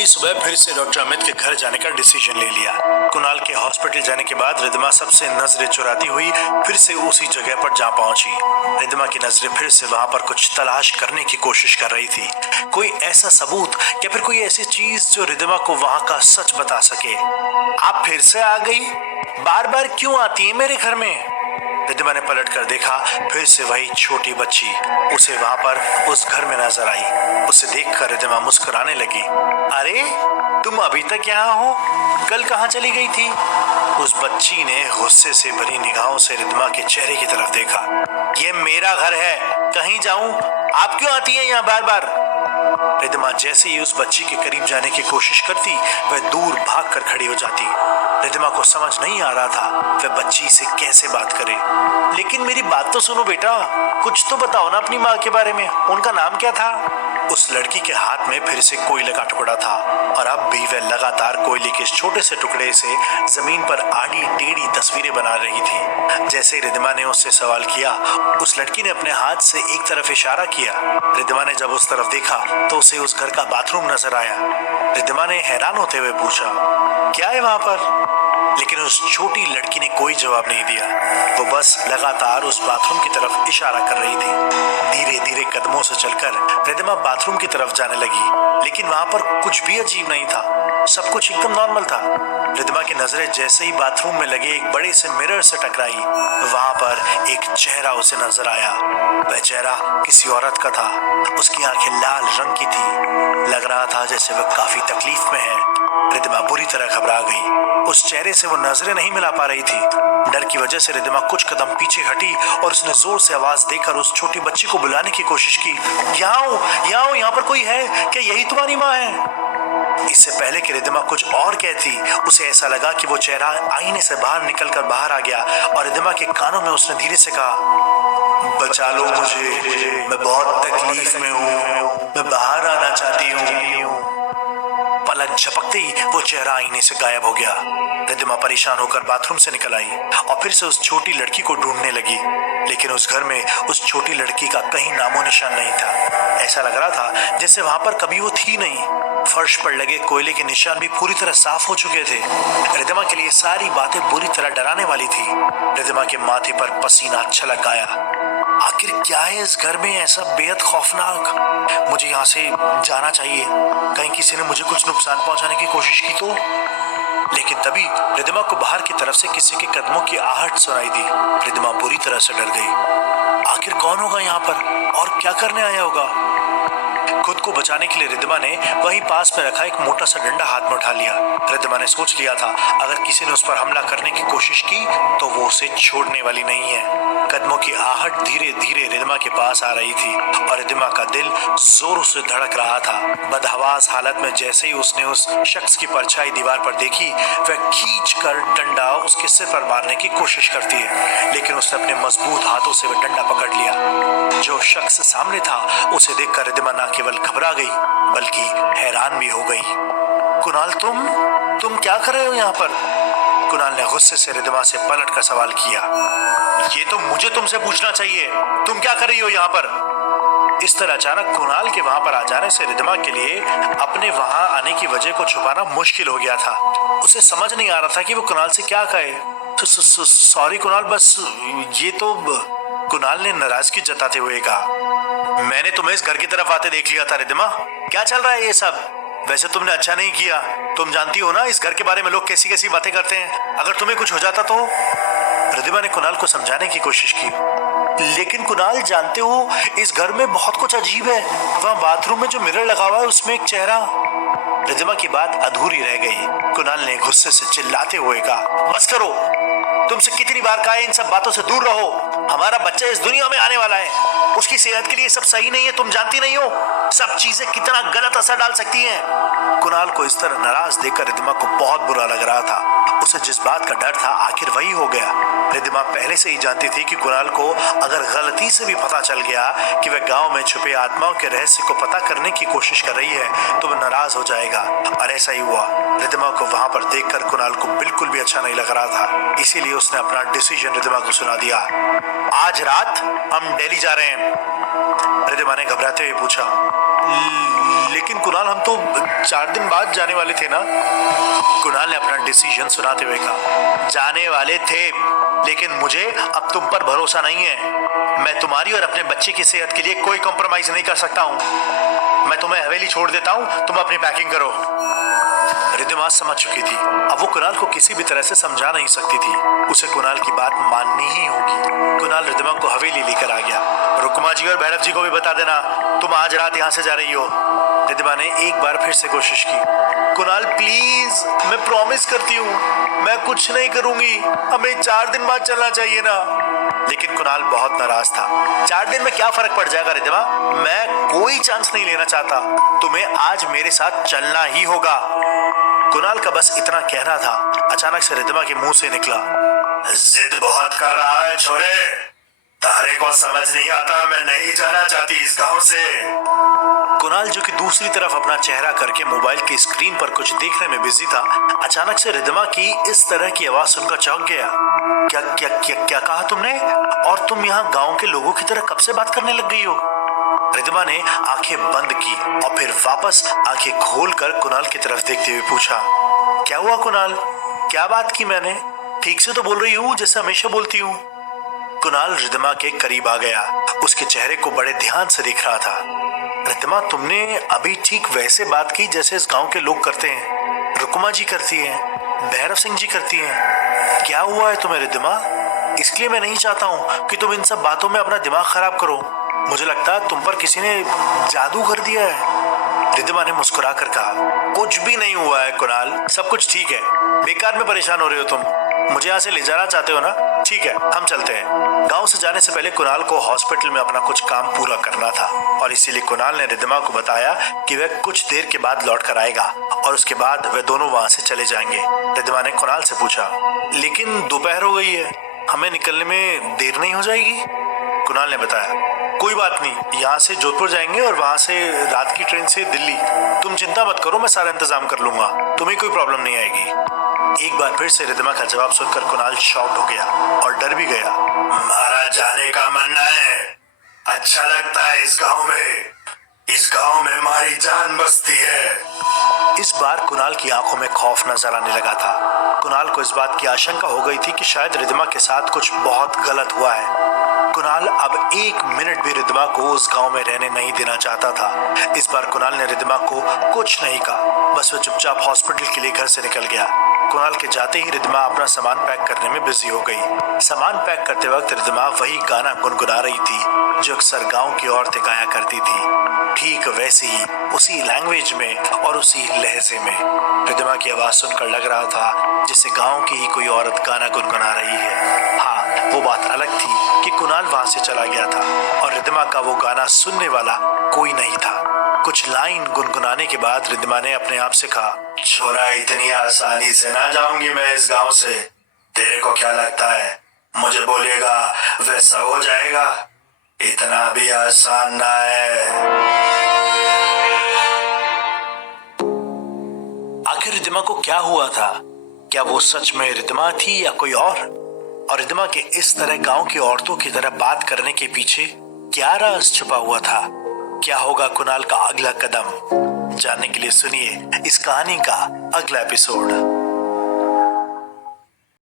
अगली सुबह फिर से डॉक्टर अमित के घर जाने का डिसीजन ले लिया। कुणाल के हॉस्पिटल जाने के बाद रिद्धिमा सबसे नजरें चुराती हुई फिर से उसी जगह पर जा पहुंची। रिद्धिमा की नजरें फिर से वहां पर कुछ तलाश करने की कोशिश कर रही थी, कोई ऐसा सबूत या फिर कोई ऐसी चीज जो रिद्धिमा को वहां का सच बता सके। आप फिर से आ गई? बार बार क्यों आती है मेरे घर में? रिद्धिमा ने पलट कर देखा, फिर से वही छोटी बच्ची उसे वहां पर उस घर में नजर आई। उसे देखकर रिद्धिमा मुस्कुराने लगी। अरे तुम अभी तक यहाँ हो? कल कहाँ चली गई थी? उस बच्ची ने गुस्से से भरी निगाहों से रिद्धिमा के चेहरे की तरफ देखा। ये मेरा घर है, कहीं जाऊं? आप क्यों आती हैं यहाँ बार बार? रिद्धिमा जैसे ही उस बच्ची के करीब जाने की कोशिश करती, वह दूर भागकर खड़ी हो जाती। रिद्धिमा को समझ नहीं आ रहा था वह बच्ची से कैसे बात करे। लेकिन मेरी बात तो सुनो बेटा, कुछ तो बताओ ना अपनी माँ के बारे में, उनका नाम क्या था? उस लड़की के हाथ में फिर से कोयले का टुकड़ा था और अब भी वह लगातार कोयले के छोटे से टुकड़े से जमीन पर आड़ी टेढ़ी तस्वीरें बना रही थी। जैसे ही रिद्धिमा ने उससे सवाल किया, उस लड़की ने अपने हाथ से एक तरफ इशारा किया। रिद्धिमा ने जब उस तरफ देखा तो उसे उस घर का बाथरूम नजर आया। रिद्धिमा ने हैरान होते हुए पूछा, क्या है वहां पर? लेकिन उस छोटी लड़की ने कोई जवाब नहीं दिया। वो बस लगातार उस बाथरूम की तरफ इशारा कर रही थी। धीरे धीरे कदमों से चलकर रिद्धिमा बाथरूम की तरफ जाने लगी, लेकिन वहां पर कुछ भी अजीब नहीं था, सब कुछ एकदम नॉर्मल था। रिद्धिमा की नजरें जैसे ही बाथरूम में लगे एक बड़े से मिरर से टकराई, वहां पर एक चेहरा उसे नजर आया। वह चेहरा किसी औरत का था। उसकी आंखें लाल रंग की थी, लग रहा था जैसे वह काफी तकलीफ में है। रिद्धिमा बुरी तरह घबरा गई। उस चेहरे से वो नजरें नहीं मिला पा रही थी। डर की वजह से रिद्धिमा कुछ कदम पीछे हटी और उसने जोर से आवाज देकर उस छोटी बच्ची को बुलाने की कोशिश की। यहाँ पर कोई है क्या? यही तुम्हारी माँ है? इससे पहले कि रिद्धिमा कुछ और कहती, उसे ऐसा लगा कि वो चेहरा आईने से बाहर निकलकर बाहर आ गया और रिद्धिमा के कानों में उसने धीरे से कहा, बचा लो मुझे, मैं बहुत तकलीफ में हूँ, मैं बाहर आना चाहती हूँ। पलक झपकते ही वो चेहरा आईने से गायब हो गया। रिद्धिमा परेशान होकर बाथरूम से निकल आई और फिर से उस छोटी लड़की को ढूंढने लगी, लेकिन उस घर में उस छोटी लड़की का कहीं नामो निशान नहीं था। ऐसा लग रहा था जैसे वहां पर कभी वो थी नहीं। फर्श पर लगे कोयले के निशान भी पूरी तरह साफ हो चुके थे। रिद्धिमा के लिए सारी बातें बुरी तरह डराने वाली थी। रिद्धिमा के माथे पर पसीना छलक आया। आखिर क्या है इस घर में ऐसा बेहद खौफनाक? मुझे यहाँ से जाना चाहिए, कहीं किसी ने मुझे कुछ नुकसान पहुंचाने की कोशिश की तो। लेकिन तभी रिद्धिमा को बाहर की तरफ से किसी के कदमों की आहट सुनाई दी। रिद्धिमा बुरी तरह से डर गई। आखिर कौन होगा यहाँ पर और क्या करने आया होगा? खुद को बचाने के लिए रिद्धिमा ने वहीं पास में रखा एक मोटा सा डंडा हाथ में उठा लिया। रिद्धिमा ने सोच लिया था अगर किसी ने उस पर हमला करने की कोशिश की तो वो उसे छोड़ने वाली नहीं है। कदमों की आहट धीरे धीरे रिद्धिमा के पास आ रही थी और रिद्धिमा का दिल जोरों से धड़क रहा था। बदहवास हालत में जैसे ही उसने उस शख्स की परछाई दीवार पर देखी, वह खींचकर डंडा उसके सिर पर मारने की कोशिश करती है, लेकिन उसने अपने मजबूत हाथों से वह डंडा पकड़ लिया। जो शख्स सामने था उसे देखकर रिद्धिमा न केवल घबरा गई बल्कि हैरान भी हो गई। कुणाल, तुम क्या कर रहे हो यहाँ पर? कुणाल ने गुस्से से रिद्धिमा से पलट कर सवाल किया। ये तो मुझे तुमसे पूछना चाहिए, तुम क्या कर रही हो यहाँ पर? इस तरह अचानक कुणाल के वहां पर आ जाने से रिद्धिमा के लिए अपने वहां आने की वजह को छुपाना मुश्किल हो गया था। उसे समझ नहीं आ रहा था कि वो कुणाल से क्या कहे। सॉरी कुणाल, बस ये तो। कुणाल ने नाराजगी जताते हुए कहा, मैंने तुम्हें इस घर की तरफ आते देख लिया था रिद्धिमा, क्या चल रहा है ये सब? वैसे तुमने अच्छा नहीं किया, तुम जानती हो ना इस घर के बारे में लोग कैसी कैसी बातें करते हैं, अगर तुम्हें कुछ हो जाता तो। रिद्धिमा ने कुणाल को समझाने की कोशिश की, लेकिन कुणाल जानते हो इस घर में बहुत कुछ अजीब है। वहाँ बाथरूम में जो मिरर लगा हुआ है उसमें एक चेहरा। रिद्धिमा की बात अधूरी रह गई। कुणाल ने गुस्से से चिल्लाते हुए कहा, बस करो, तुमसे कितनी बार कहा है इन सब बातों से दूर रहो। हमारा बच्चा इस दुनिया में आने वाला है, उसकी सेहत के लिए सब सही नहीं है, तुम जानती नहीं हो सब चीजें कितना गलत असर डाल सकती हैं। कुणाल को इस तरह नाराज देखकर रिद्धिमा को बहुत बुरा लग रहा था। उसे जिस बात का डर था आखिर वही हो गया। रिद्धिमा पहले से ही जानती थी कि कुणाल को अगर गलती से भी पता चल गया कि वह गांव में छुपे आत्माओं के रहस्य को पता करने की कोशिश कर रही है तो वह नाराज हो जाएगा, और ऐसा ही हुआ। रिद्धिमा को वहां पर देखकर कुणाल को बिल्कुल भी अच्छा नहीं लग रहा था, इसीलिए उसने अपना डिसीजन रिद्धिमा को सुना दिया। आज रात हम दिल्ली जा रहे हैं। रिद्धिमा ने घबराते हुए पूछा, लेकिन कुणाल, हम तो 4 दिन बाद जाने वाले थे ना। कुणाल ने अपना डिसीजन सुनाते हुए कहा, जाने वाले थे, लेकिन मुझे अब तुम पर भरोसा नहीं है। मैं तुम्हारी और अपने बच्चे की सेहत के लिए कोई कॉम्प्रोमाइज नहीं कर सकता हूँ। मैं तुम्हें हवेली छोड़ देता हूँ, तुम अपनी पैकिंग करो। रिद्धिमा समझ चुकी थी, अब वो कुणाल को किसी भी तरह से समझा नहीं सकती थी। उसे कुणाल की बात माननी ही होगी। कुणाल रिद्धिमा को हवेली लेकर आ गया। रुक्मा जी और भैरव जी को भी बता देना तुम आज रात यहाँ से जा रही हो। रिद्धिमा ने एक बार फिर से कोशिश की। कुणाल प्लीज, मैं प्रॉमिस करती हूँ, मैं कुछ नहीं करूंगी। हमें 4 दिन बाद चलना चाहिए ना। लेकिन कुणाल बहुत नाराज था। 4 दिन में क्या फर्क पड़ जाएगा रिद्धिमा, मैं कोई चांस नहीं लेना चाहता। तुम्हें आज मेरे साथ चलना ही होगा। कुणाल का बस इतना कहना था, अचानक से रिद्धिमा के मुंह से निकला, जिद बहुत कर रहा है छोरे, तारे को समझ नहीं आता, मैं नहीं जाना चाहती इस गांव से। कुणाल, जो कि दूसरी तरफ अपना चेहरा करके मोबाइल की स्क्रीन पर कुछ देखने में बिजी था, अचानक से रिद्धिमा की इस तरह की आवाज सुनकर चौंक गया। क्या क्या क्या क्या कहा तुमने? और तुम यहाँ गांव के लोगों की तरह कब से बात करने लग गई हो? रिद्धिमा ने आंखें बंद की और फिर वापस आंखें खोलकर कुणाल की तरफ देखते हुए पूछा, क्या हुआ कुणाल? क्या बात की मैंने? ठीक से तो बोल रही हूँ जैसे हमेशा बोलती हूँ। कुणाल रिद्धिमा के करीब आ गया। उसके चेहरे को बड़े ध्यान से देख रहा था। रिद्धिमा, तुमने अभी ठीक वैसे बात की जैसे इस गांव के लोग करते हैं। रुक्मा जी करती हैं, भैरव सिंह जी करती हैं। क्या हुआ है तुम्हें रिद्धिमा? इसलिए मैं नहीं चाहता हूँ कि तुम इन सब बातों में अपना दिमाग खराब करो। मुझे लगता है तुम पर किसी ने जादू कर दिया है। रिद्धिमा ने मुस्कुरा कर कहा, कुछ भी नहीं हुआ है कुणाल, सब कुछ ठीक है। बेकार में परेशान हो रहे हो तुम। मुझे यहाँ से ले जाना चाहते हो ना? ठीक है, हम चलते हैं। गांव से जाने से पहले कुणाल को हॉस्पिटल में अपना कुछ काम पूरा करना था और इसीलिए कुणाल ने रिद्धिमा को बताया कि वह कुछ देर के बाद लौट कर आएगा और उसके बाद वे दोनों वहां से चले जाएंगे। रिद्धिमा ने कुणाल से पूछा, लेकिन दोपहर हो गई है, हमें निकलने में देर नहीं हो जाएगी? कुणाल ने बताया, कोई बात नहीं, यहाँ से जोधपुर जाएंगे और वहां से रात की ट्रेन से दिल्ली। तुम चिंता मत करो, मैं सारा इंतजाम कर लूंगा, तुम्हें कोई प्रॉब्लम नहीं आएगी। एक बार फिर से रिद्धिमा का जवाब सुनकर कुणाल शॉक्ड हो गया और डर भी गया। हमारा जाने का मन है, अच्छा लगता है इस गांव में हमारी जान बसती है। इस बार कुणाल की आंखों में खौफ नजर आने लगा था। कुणाल को इस बात की आशंका हो गई थी कि शायद रिद्धिमा के साथ कुछ बहुत गलत हुआ है। कुणाल अब 1 मिनट भी रिद्धिमा को उस गांव में रहने नहीं देना चाहता था। इस बार कुणाल ने रिद्धिमा को कुछ नहीं कहा, बस वह चुपचाप हॉस्पिटल के लिए घर से निकल गया। कुणाल के जाते ही रिद्धिमा अपना सामान पैक करने में बिजी हो गई। सामान पैक करते वक्त रिद्धिमा वही गाना गुनगुना रही थी जो अक्सर गांव की औरतें गाया करती थी, ठीक वैसे ही, उसी लैंग्वेज में और उसी लहजे में। रिद्धिमा की आवाज सुनकर लग रहा था जैसे गांव की ही कोई औरत गाना गुनगुना रही है। हाँ, वो बात अलग थी कि कुणाल वहां से चला गया था और रिद्धिमा का वो गाना सुनने वाला कोई नहीं था। कुछ लाइन गुनगुनाने के बाद रिद्धिमा ने अपने आप से कहा, छोरा, इतनी आसानी से ना जाऊंगी मैं इस गांव से। तेरे को क्या लगता है मुझे बोलेगा वैसा हो जाएगा? इतना भी आसान ना है। आखिर रिद्धिमा को क्या हुआ था? क्या वो सच में रिद्धिमा थी या कोई और रिद्धिमा के इस तरह गांव की औरतों की तरह बात करने के पीछे क्या राज छुपा हुआ था? क्या होगा कुणाल का अगला कदम? जानने के लिए सुनिए इस कहानी का अगला एपिसोड।